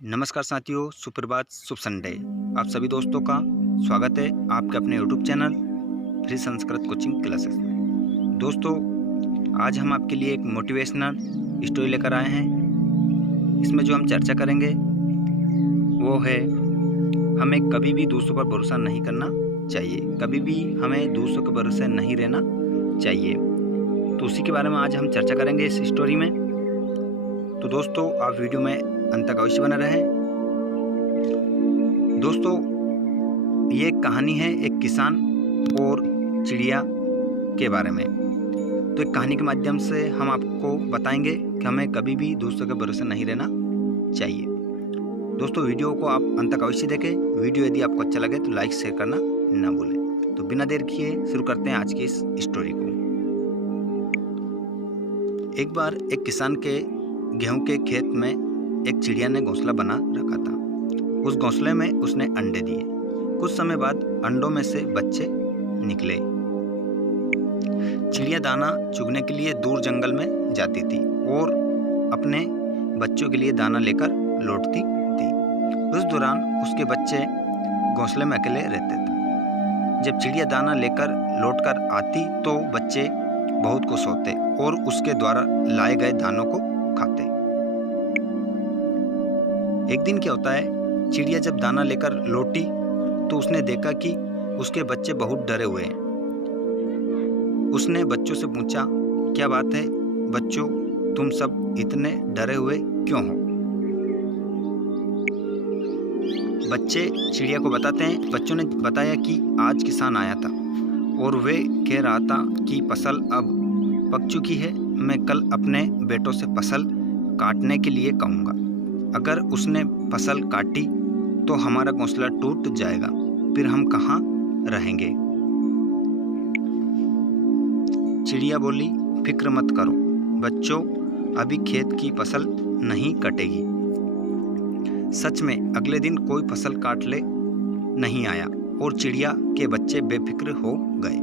नमस्कार साथियों, सुप्रभात, शुभ संडे। आप सभी दोस्तों का स्वागत है आपके अपने YouTube channel free Sanskrit coaching classes में। दोस्तों, आज हम आपके लिए एक मोटिवेशनल स्टोरी लेकर आए हैं। इसमें जो हम चर्चा करेंगे वो है, हमें कभी भी दूसरों पर भरोसा नहीं करना चाहिए, कभी भी हमें दूसरों के भरोसे नहीं रहना चाहिए। तो उसी के बारे में आज हम चर्चा करेंगे इस स्टोरी में। तो दोस्तों, आप वीडियो में अंत तक अवश्य बने रहें। दोस्तों, ये एक कहानी है एक किसान और चिड़िया के बारे में। तो एक कहानी के माध्यम से हम आपको बताएंगे कि हमें कभी भी दूसरों के भरोसे नहीं रहना चाहिए। दोस्तों, वीडियो को आप अंत तक अवश्य देखें। वीडियो यदि आपको अच्छा लगे तो लाइक शेयर करना ना भूलें। तो बिना देर किए शुरू करते हैं आज की इस स्टोरी को। एक बार एक किसान के गेहूं के खेत में एक चिड़िया ने घोंसला बना रखा था। उस घोंसले में उसने अंडे दिए। कुछ समय बाद अंडों में से बच्चे निकले। चिड़िया दाना चुगने के लिए दूर जंगल में जाती थी और अपने बच्चों के लिए दाना लेकर लौटती थी। उस दौरान उसके बच्चे घोंसले में अकेले रहते थे। जब चिड़िया दाना लेकर लौटकर आती तो बच्चे बहुत खुश होते और उसके द्वारा लाए गए दानों को खाते। एक दिन क्या होता है, चिड़िया जब दाना लेकर लौटी तो उसने देखा कि उसके बच्चे बहुत डरे हुए हैं। उसने बच्चों से पूछा, क्या बात है बच्चों, तुम सब इतने डरे हुए क्यों हो? बच्चे चिड़िया को बताते हैं। बच्चों ने बताया कि आज किसान आया था और वे कह रहा था कि फसल अब पक चुकी है। मैं कल अपने बेटों से फसल काटने के लिए कहूँगा। अगर उसने फसल काटी तो हमारा घोंसला टूट जाएगा, फिर हम कहाँ रहेंगे? चिड़िया बोली, फिक्र मत करो बच्चों, अभी खेत की फसल नहीं कटेगी। सच में अगले दिन कोई फसल काटने नहीं आया और चिड़िया के बच्चे बेफिक्र हो गए।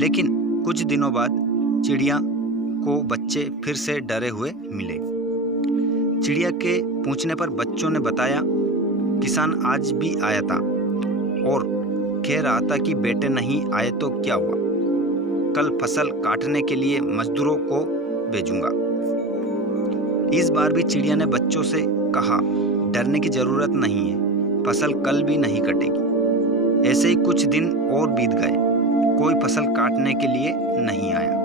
लेकिन कुछ दिनों बाद चिड़िया को बच्चे फिर से डरे हुए मिले। चिड़िया के पूछने पर बच्चों ने बताया, किसान आज भी आया था और कह रहा था कि बेटे नहीं आए तो क्या हुआ, कल फसल काटने के लिए मजदूरों को भेजूंगा। इस बार भी चिड़िया ने बच्चों से कहा, डरने की जरूरत नहीं है, फसल कल भी नहीं कटेगी। ऐसे ही कुछ दिन और बीत गए, कोई फसल काटने के लिए नहीं आया।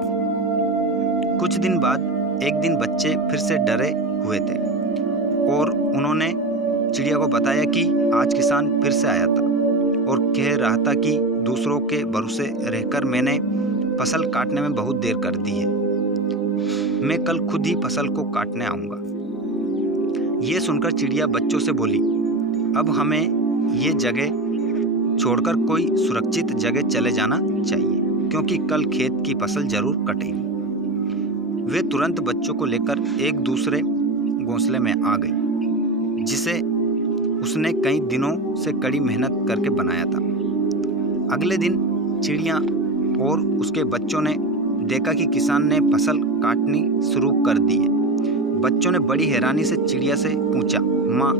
कुछ दिन बाद एक दिन बच्चे फिर से डरे हुए थे और उन्होंने चिड़िया को बताया कि आज किसान फिर से आया था और कह रहा था कि दूसरों के भरोसे रहकर मैंने फसल काटने में बहुत देर कर दी है। मैं कल खुद ही फसल को काटने आऊँगा। ये सुनकर चिड़िया बच्चों से बोली, अब हमें ये जगह छोड़कर कोई सुरक्षित जगह चले जाना चाहिए, क्योंकि कल खेत की फसल जरूर कटेगी। वे तुरंत बच्चों को लेकर एक दूसरे घोंसले में आ गई, जिसे उसने कई दिनों से कड़ी मेहनत करके बनाया था। अगले दिन चिड़िया और उसके बच्चों ने देखा कि किसान ने फसल काटनी शुरू कर दी है। बच्चों ने बड़ी हैरानी से चिड़िया से पूछा, माँ,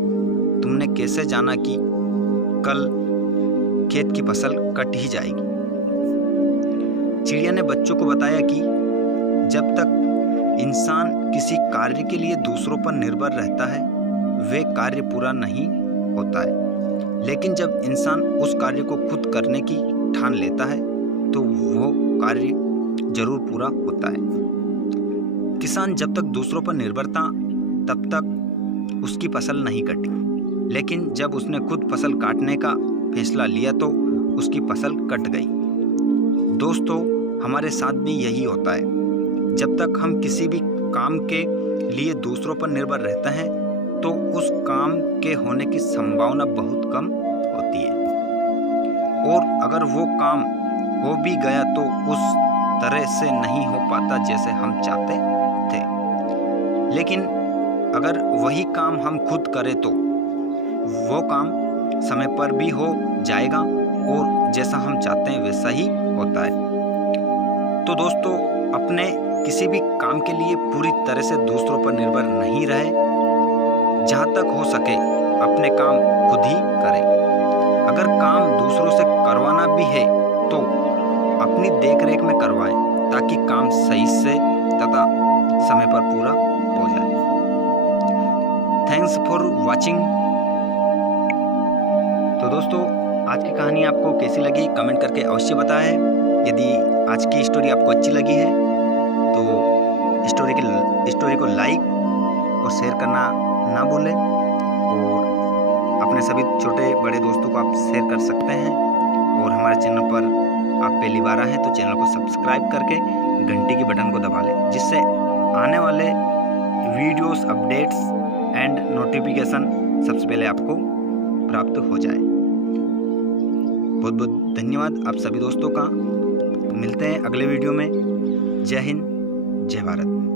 तुमने कैसे जाना कि कल खेत की फसल कट ही जाएगी? चिड़िया ने बच्चों को बताया कि जब तक इंसान किसी कार्य के लिए दूसरों पर निर्भर रहता है, वे कार्य पूरा नहीं होता है। लेकिन जब इंसान उस कार्य को खुद करने की ठान लेता है तो वो कार्य जरूर पूरा होता है। किसान जब तक दूसरों पर निर्भर था तब तक उसकी फसल नहीं कटी, लेकिन जब उसने खुद फसल काटने का फैसला लिया तो उसकी फसल कट गई। दोस्तों, हमारे साथ भी यही होता है। जब तक हम किसी भी काम के लिए दूसरों पर निर्भर रहते हैं तो उस काम के होने की संभावना बहुत कम होती है, और अगर वो काम हो भी गया तो उस तरह से नहीं हो पाता जैसे हम चाहते थे। लेकिन अगर वही काम हम खुद करें तो वो काम समय पर भी हो जाएगा और जैसा हम चाहते हैं वैसा ही होता है। तो दोस्तों, अपने किसी भी काम के लिए पूरी तरह से दूसरों पर निर्भर नहीं रहे। जहाँ तक हो सके अपने काम खुद ही करें। अगर काम दूसरों से करवाना भी है तो अपनी देखरेख में करवाएं ताकि काम सही से तथा समय पर पूरा हो जाए। Thanks for watching. तो दोस्तों, आज की कहानी आपको कैसी लगी कमेंट करके अवश्य बताएं। यदि आज की स्टोरी आपको अच्छी लगी है तो स्टोरी को लाइक और शेयर करना ना भूलें, और अपने सभी छोटे बड़े दोस्तों को आप शेयर कर सकते हैं। और हमारे चैनल पर आप पहली बार आए हैं तो चैनल को सब्सक्राइब करके घंटी की बटन को दबा लें, जिससे आने वाले वीडियोस, अपडेट्स एंड नोटिफिकेशन सबसे पहले आपको प्राप्त हो जाए। बहुत बहुत धन्यवाद आप सभी दोस्तों का। मिलते हैं अगले वीडियो में। जय हिंद, जय भारत।